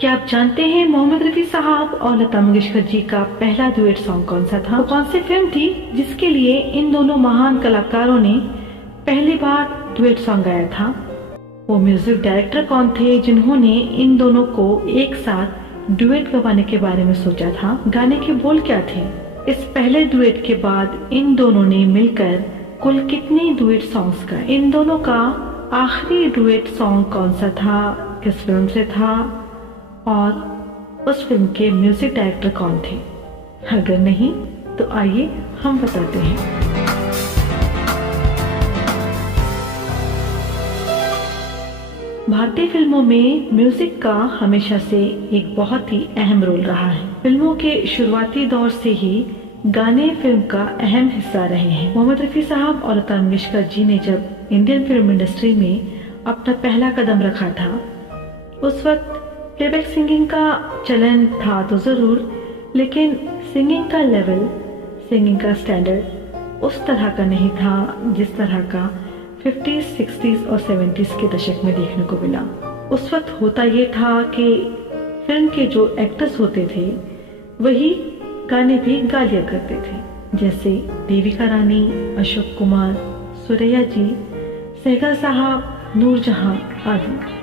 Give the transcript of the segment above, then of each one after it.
क्या आप जानते हैं मोहम्मद रफी साहब और लता मंगेशकर जी का पहला डुएट सॉन्ग कौन सा था? कौन सी फिल्म थी जिसके लिए इन दोनों महान कलाकारों ने पहली बार डुएट सॉन्ग गाया था? वो म्यूजिक डायरेक्टर कौन थे जिन्होंने इन दोनों को एक साथ डुएट गवाने के बारे में सोचा था? गाने के बोल क्या थे? इस पहले डुएट के बाद इन दोनों ने मिलकर कुल कितने डुएट सॉन्ग्स गाए? इन दोनों का आखिरी डुएट सॉन्ग कौन सा था, किस फिल्म से था और उस फिल्म के म्यूजिक डायरेक्टर कौन थे? अगर नहीं तो आइए हम बताते हैं। भारतीय फिल्मों में म्यूजिक का हमेशा से एक बहुत ही अहम रोल रहा है। फिल्मों के शुरुआती दौर से ही गाने फिल्म का अहम हिस्सा रहे हैं। मोहम्मद रफी साहब और लता मंगेशकर जी ने जब इंडियन फिल्म इंडस्ट्री में अपना पहला कदम रखा था, उस वक्त प्लेबैक सिंगिंग का चलन था तो जरूर, लेकिन सिंगिंग का लेवल, सिंगिंग का स्टैंडर्ड उस तरह का नहीं था जिस तरह का 50s, 60s और 70s के दशक में देखने को मिला। उस वक्त होता ये था कि फिल्म के जो एक्टर्स होते थे वही गाने भी गा लिया करते थे, जैसे देविका रानी, अशोक कुमार, सुरैया जी, सहगल साहब, नूरजहां आदि।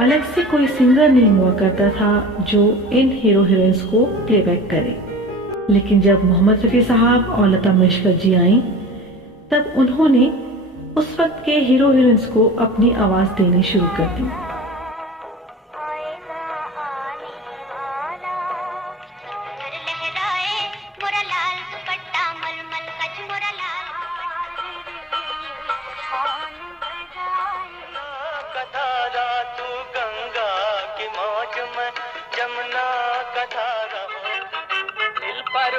अलग से कोई सिंगर नहीं हुआ करता था जो इन हीरो हीरोइंस को प्लेबैक करे, लेकिन जब मोहम्मद रफी साहब और लता मंगेशकर जी आई तब उन्होंने उस वक्त के हीरो हीरोइंस को अपनी आवाज देनी शुरू कर दी।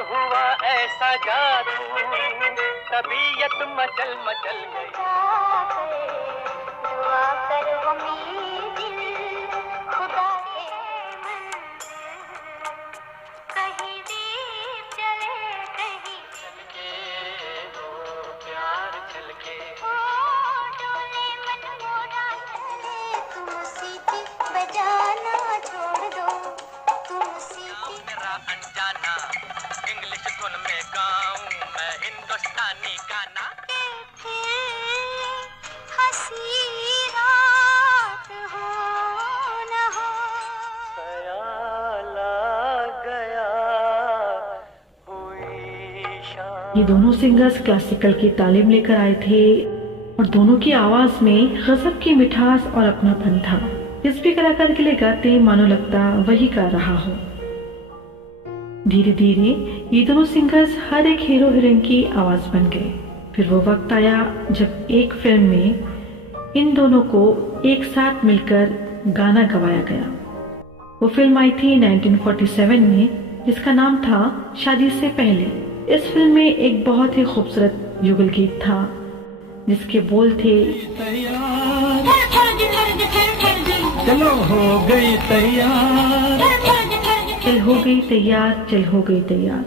हुआ ऐसा जादू, तबीयत मचल मचल गई। दुआ कर वो मेरी दिल खुदा के मन, कहीं दीप जले कहीं चलके वो प्यार चलके ओ डोले मन मोरा चले। तुम सीटी बजाना छोड़ दो, तुम सीटी मेरा अनजाना, इंग्लिश धुन में गाऊं मैं हिंदुस्तानी गाना। हंसी रात हो न हो, ख्याल आ गया हुई शाम। ये दोनों सिंगर्स क्लासिकल की तालीम लेकर आए थे और दोनों की आवाज में गजब की मिठास और अपनापन था। जिस भी कलाकार के लिए गाते मानो लगता वही गा रहा हो। धीरे धीरे ये दोनों सिंगर्स हर एक हीरो हीरोइन की आवाज बन गए। फिर वो वक्त आया जब एक फिल्म में इन दोनों को एक साथ मिलकर गाना गवाया गया। वो फिल्म आई थी 1947 में, जिसका नाम था शादी से पहले। इस फिल्म में एक बहुत ही खूबसूरत युगल गीत था जिसके बोल थे, चलो हो गई तैयार, चल हो गई तैयार, चल हो गई तैयार,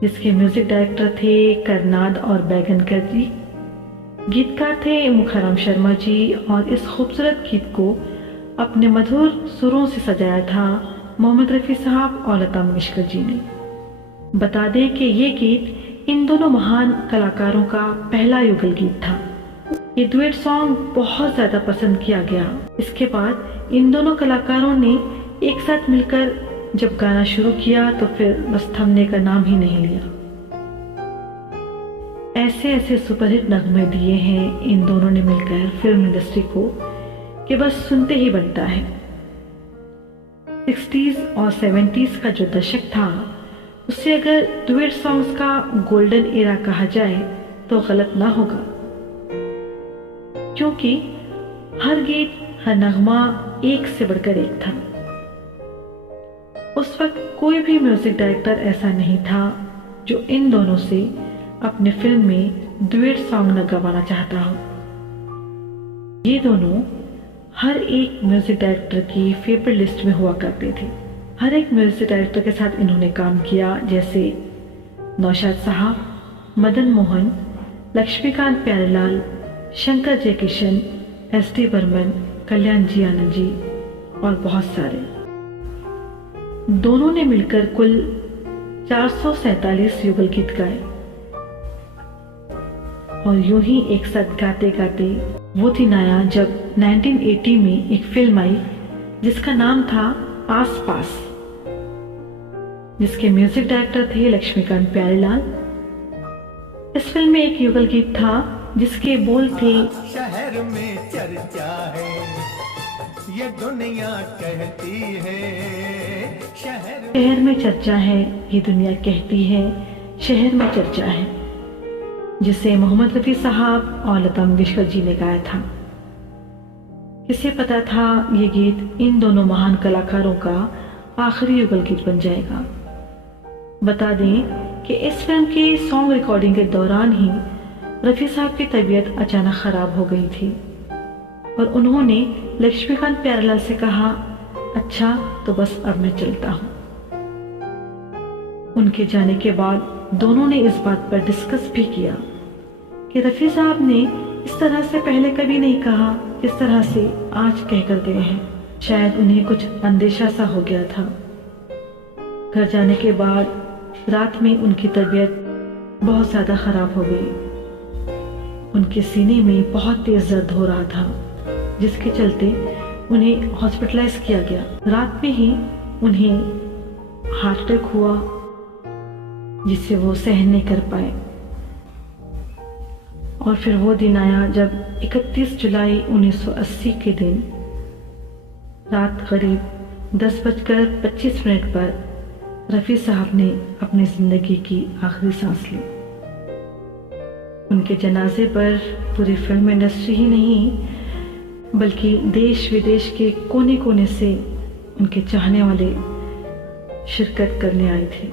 जिसके म्यूजिक डायरेक्टर थे करनाद और बैगनकर जी, गीतकार थे मुखराम शर्मा जी, और इस खूबसूरत गीत को अपने मधुर सुरों से सजाया था मोहम्मद रफी साहब और लता मंगेशकर जी ने। बता दें कि ये गीत इन दोनों महान कलाकारों का पहला युगल गीत था। ये डुएट सॉन्ग बहुत ज्यादा पसंद किया गया। इसके बाद इन दोनों कलाकारों ने एक साथ मिलकर जब गाना शुरू किया तो फिर बस थमने का नाम ही नहीं लिया। ऐसे ऐसे सुपरहिट नगमे दिए हैं इन दोनों ने मिलकर फिल्म इंडस्ट्री को कि बस सुनते ही बनता है। 60s और 70s का जो दशक था उसे अगर डुएट सॉन्ग्स का गोल्डन एरा कहा जाए तो गलत ना होगा, क्योंकि हर गीत हर नगमा एक से बढ़कर एक था। उस वक्त कोई भी म्यूजिक डायरेक्टर ऐसा नहीं था जो इन दोनों से अपने फिल्म में डुएट सॉन्ग न गवाना चाहता हो। ये दोनों हर एक म्यूजिक डायरेक्टर की फेवरेट लिस्ट में हुआ करते थे। हर एक म्यूजिक डायरेक्टर के साथ इन्होंने काम किया, जैसे नौशाद साहब, मदन मोहन, लक्ष्मीकांत प्यारेलाल, शंकर जयकिशन, एस.डी. बर्मन, कल्याण जी आनंद जी और बहुत सारे। दोनों ने मिलकर कुल 447 युगल गीत गाए और यूं ही एक साथ गाते गाते वो दिन आया जब 1980 में एक फिल्म आई जिसका नाम था आस पास, जिसके म्यूजिक डायरेक्टर थे लक्ष्मीकांत प्यारेलाल। इस फिल्म में एक युगल गीत था जिसके बोल थे, शहर में चर्चा है ये दुनिया कहती है, शहर में चर्चा है ये दुनिया कहती है, शहर में चर्चा है, जिसे मोहम्मद रफी साहब और लता मंगेशकर जी ने गाया था। किसे पता था ये गीत इन दोनों महान कलाकारों का आखिरी युगल गीत बन जाएगा। बता दें कि इस फिल्म की सॉन्ग रिकॉर्डिंग के दौरान ही रफी साहब की तबीयत अचानक खराब हो गई थी और उन्होंने लक्ष्मीकांत प्यारेलाल से कहा, अच्छा तो बस अब मैं चलता हूं। उनके जाने के बाद दोनों ने इस बात पर डिस्कस भी किया कि रफी साहब ने इस तरह से पहले कभी नहीं कहा, इस तरह से आज कहकर गए हैं। शायद उन्हें कुछ अंदेशा सा हो गया था। घर जाने के बाद रात में उनकी तबीयत बहुत ज्यादा खराब हो गई। उनके सीने में बहुत तेज दर्द हो रहा था, जिसके चलते उन्हें हॉस्पिटलाइज किया गया। रात में ही उन्हें हार्ट अटैक हुआ, जिसे वो सहन नहीं कर पाए। और फिर वो दिन आया जब 31 जुलाई 1980 के दिन रात करीब 10:25 पर रफी साहब ने अपनी जिंदगी की आखिरी सांस ली। उनके जनाजे पर पूरी फिल्म इंडस्ट्री ही नहीं बल्कि देश विदेश के कोने कोने से उनके चाहने वाले शिरकत करने आए थे।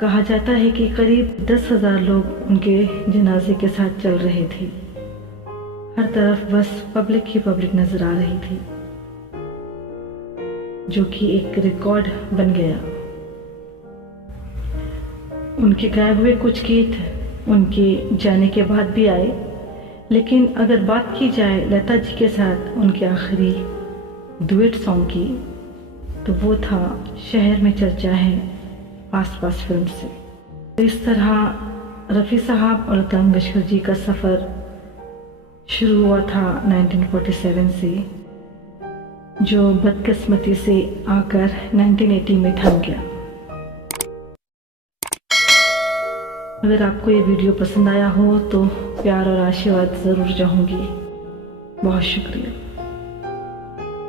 कहा जाता है कि करीब 10,000 लोग उनके जनाजे के साथ चल रहे थे। हर तरफ बस पब्लिक ही पब्लिक नजर आ रही थी, जो कि एक रिकॉर्ड बन गया। उनके गाए हुए कुछ गीत उनके जाने के बाद भी आए, लेकिन अगर बात की जाए लता जी के साथ उनके आखिरी डुएट सॉन्ग की, तो वो था शहर में चर्चा है आस पास फिल्म से। इस तरह रफ़ी साहब और लता मंगेशकर जी का सफ़र शुरू हुआ था 1947 से, जो बदकिस्मती से आकर 1980 में थम गया। अगर आपको ये वीडियो पसंद आया हो तो प्यार और आशीर्वाद ज़रूर चाहूँगी। बहुत शुक्रिया।